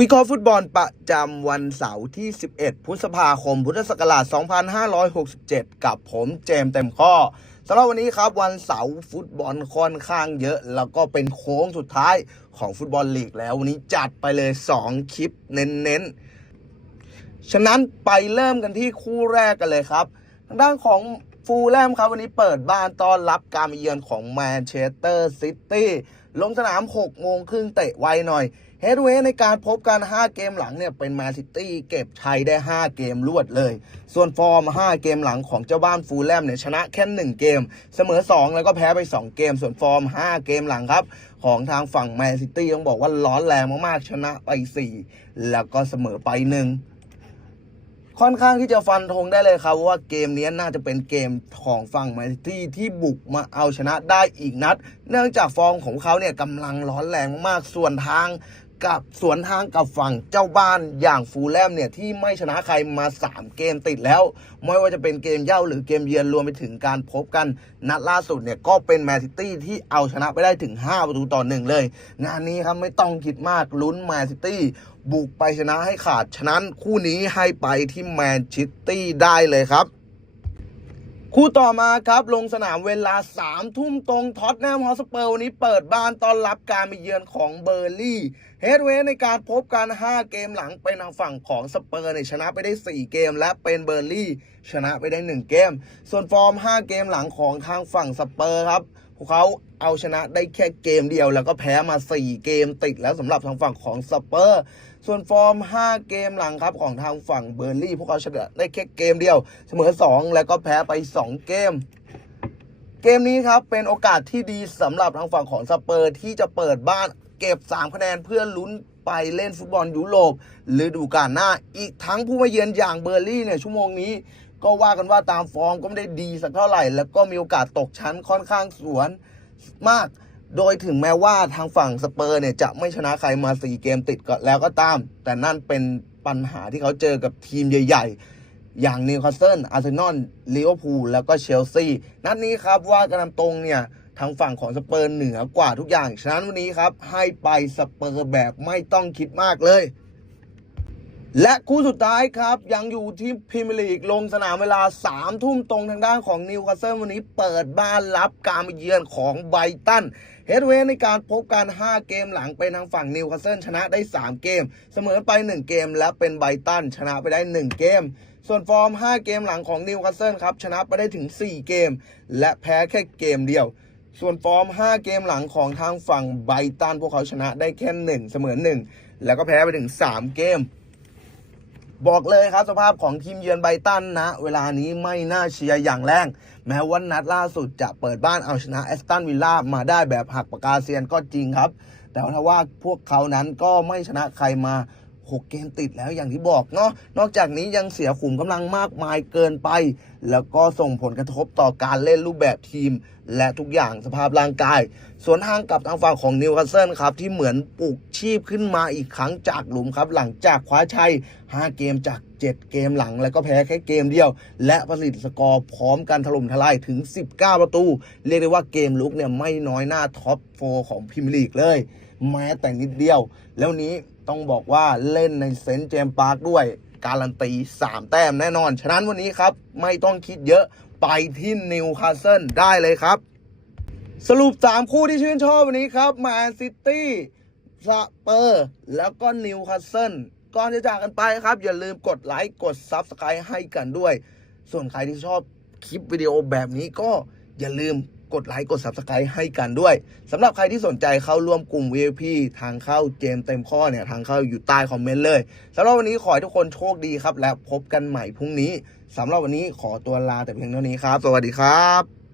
วิเคราะห์ฟุตบอลประจำวันเสาร์ที่ 11 พฤษภาคม พุทธศักราช 2567 กับผมเจมส์เต็มข้อสำหรับวันนี้ครับวันเสาร์ฟุตบอลค่อนข้างเยอะ แล้วก็เป็นโค้งสุดท้ายของฟุตบอลลีกแล้ว วันนี้จัดไปเลย 2 คลิปเน้นๆ ฉะนั้นไปเริ่มกันที่คู่แรกกันเลยครับ ทางด้านของ ฟูลแลมครับวันนี้เปิดบ้านต้อนรับการมาเยือนของแมนเชสเตอร์ซิตี้ลงสนาม 6 โมงครึ่งเตะไวหน่อยเฮดเวในการพบกัน 5 เกมหลังเนี่ยเป็นแมนซิตี้เก็บชัยได้ 5 เกมรวดเลย ส่วนฟอร์ม 5 เกมหลังของเจ้าบ้านฟูลแลมเนี่ยชนะแค่ 1 เกม เสมอ 2 แล้วก็แพ้ไป 2 เกม ส่วนฟอร์ม 5 เกมหลังครับ ของทางฝั่งแมนซิตี้ต้องบอกว่าร้อนแรงมากๆ ชนะไป 4 แล้วก็เสมอไป 1 ค่อนข้างที่จะฟันธงได้เลยครับว่าเกมนี้น่าจะเป็นเกมของฝั่งแมนซิตี้ที่บุกมาเอาชนะได้อีกนัด เนื่องจากฟอร์มของเขาเนี่ยกำลังร้อนแรงมากส่วนทาง กับสวนทางกับฝั่งเจ้าบ้านอย่างฟูลแลมเนี่ย ที่ไม่ชนะใครมา 3 เกมติดแล้ว ไม่ว่าจะเป็นเกมเย่าหรือเกมเยือนรวมไปถึงการพบกัน นัดล่าสุดเนี่ย ก็เป็นแมนซิตี้ที่เอาชนะไปได้ถึง 5 ประตูต่อหนึ่งเลย งานนี้ครับไม่ต้องคิดมากลุ้นแมนซิตี้บุกไปชนะให้ขาด ฉะนั้นคู่นี้ให้ไปที่แมนซิตี้ได้เลยครับ คู่ต่อมาครับ ลงสนามเวลา3ามทุ่มตรงท็อตแนมฮอสเปอร์วันนี้เปิดบ้านต้อนรับการมาเยือนของเบอร์ลี่เฮดเวในการพบกัน 5 เกมหลังเป็นทางฝั่งของสเปอร์เนี่ยชนะไปได้ 4 เกม และเป็นเบอร์ลี่ชนะไปได้ 1 เกม ส่วนฟอร์ม 5 เกมหลังของทางฝั่งสเปอร์ครับ พวกเขาเอาชนะได้แค่เกมเดียว แล้วก็แพ้มา 4 เกมติดแล้วสำหรับทางฝั่งของสเปอร์ ส่วนฟอร์ม 5 เกมหลังครับของทางฝั่งเบอร์ลี่ พวกเขาชนะได้แค่เกมเดียว เสมอ 2 แล้วก็แพ้ไป 2 เกมเกมนี้ครับเป็นโอกาสที่ดีสำหรับทางฝั่งของสเปอร์ที่จะเปิดบ้านเก็บ 3 คะแนนเพื่อลุ้นไปเล่นฟุตบอลยุโรปฤดูกาลหน้า อีกทั้งผู้มาเยือนอย่างเบอร์ลี่เนี่ยชั่วโมงนี้ ก็ว่ากันว่าตามฟอร์มก็ไม่ได้ดีสักเท่าไหร่ แล้วก็มีโอกาสตกชั้นค่อนข้างสวนมาก โดยถึงแม้ว่าทางฝั่งสเปอร์เนี่ยจะไม่ชนะใครมา 4 เกมติดก็แล้วก็ตาม แต่นั่นเป็นปัญหาที่เขาเจอกับทีมใหญ่ ๆ อย่างนิวคาสเซิลอาร์เซนอลลิเวอร์พูลแล้วก็เชลซีนัดนี้ครับว่ากันตามตรงเนี่ยทางฝั่งของสเปอร์เหนือกว่าทุกอย่าง ฉะนั้นวันนี้ครับ ให้ไปสเปอร์แบบไม่ต้องคิดมากเลย และคู่สุดท้ายครับยังอยู่ที่พรีเมียร์ลีกลงสนามเวลา3ามทุ่มตรงทางด้านของนิวคาสเซิลวันนี้เปิดบ้านรับการมาเยือนของไบตันเฮดเวย์ในการพบกัน 5 เกมหลังเป็นทางฝั่งนิวคาสเซิลชนะได้ 3 เกม เสมอไป 1 เกม และเป็นไบตันชนะไปได้ 1 เกม ส่วนฟอร์ม 5 เกมหลังของนิวคาสเซิลครับชนะไปได้ถึง 4 เกม และแพ้แค่เกมเดียวส่วนฟอร์ม 5 เกมหลังของทางฝั่งไบตันพวกเขาชนะได้แค่ 1 เสมอ 1 แล้วก็แพ้ไปถึง 3 เกม บอกเลยครับสภาพของทีมเยือนไบตันนะ เวลานี้ไม่น่าเชียร์อย่างแรง แม้ว่านัดล่าสุดจะเปิดบ้านเอาชนะแอสตันวิลล่ามาได้แบบหักปากกาเซียนก็จริงครับ แต่ถ้าว่าพวกเขานั้นก็ไม่ชนะใครมา 6 เกมติดแล้วอย่างที่บอกเนาะนอกจากนี้ยังเสียขุมกำลังมากมายเกินไป แล้วก็ส่งผลกระทบต่อการเล่นรูปแบบทีม และทุกอย่างสภาพร่างกาย ส่วนทางกับทางฝั่งของนิวคาสเซิลครับ ที่เหมือนปลุกชีพขึ้นมาอีกครั้งจากหลุมครับ หลังจากคว้าชัย 5 เกมจาก 7 เกมหลัง แล้วก็แพ้แค่เกมเดียว และประสิทธิสกอร์พร้อมกันถล่มทลายถึง 19 ประตู เรียกได้ว่าเกมลุกเนี่ยไม่น้อยหน้าท็อปโฟของพรีเมียร์ลีกเลยแม้แต่นิดเดียว แล้วนี้ต้องบอกว่าเล่นในเซนต์เจมส์ปาร์คด้วยการันตี 3 แต้มแน่นอน ฉะนั้นวันนี้ครับ ไม่ต้องคิดเยอะไปที่นิวคาสเซิลได้เลยครับ สรุป 3 คู่ที่ชื่นชอบวันนี้ครับแมนซิตี้สเปอร์ แล้วก็นิวคาสเซิล ก่อนจะจากกันไปครับ อย่าลืมกดไลค์กด Subscribe ให้กันด้วย ส่วนใครที่ชอบคลิปวิดีโอแบบนี้ก็อย่าลืมกดไลค์กด Subscribe ให้กันด้วยสำหรับใครที่สนใจเข้าร่วมกลุ่ม VIP ทางเข้าเจมส์เต็มข้อเนี่ย ทางเข้าอยู่ใต้คอมเมนต์เลยสำหรับวันนี้ขอให้ทุกคนโชคดีครับ และพบกันใหม่พรุ่งนี้สำหรับวันนี้ขอตัวลาแต่เพียงเท่านี้ครับ สวัสดีครับ